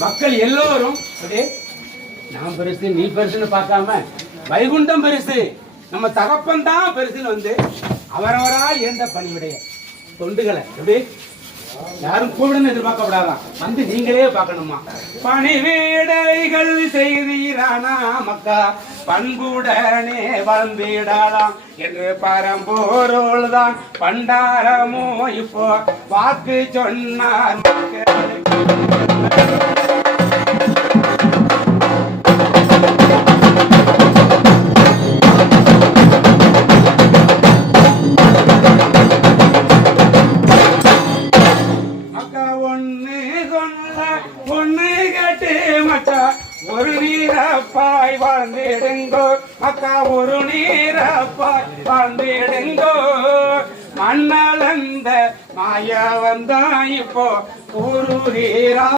மக்கள் எல்லோரும் நான் பெருசு நீ பெருசுன்னு பார்க்காம வைகுண்டம் பெருசு நம்ம தகப்பன் தான் பெருசுன்னு வந்து அவரவரால் ஏந்த பணிவிடைய தொண்டுகளை எப்படி யாரும் கூடன்னு எதிர்பார்க்கப்படாதான் வந்து நீங்களே பார்க்கணுமா பணிவிடைகள் செய்தீரானா மக்கா பண்புடனே வாழ்ந்திடலாம் என்று பரம்பொருள் தான் பண்டாரமோ இப்போ வாக்கு சொன்னார் ஒண்ணு கட்டு மக்கா ஒரு நீரப்பாய் வாழ்ந்திடுங்கோ மக்கா ஒரு நீரப்பாய் வாழ்ந்திடுங்கோ மண்ணளந்த மாயா வந்தா இப்போ ஒரு நீரா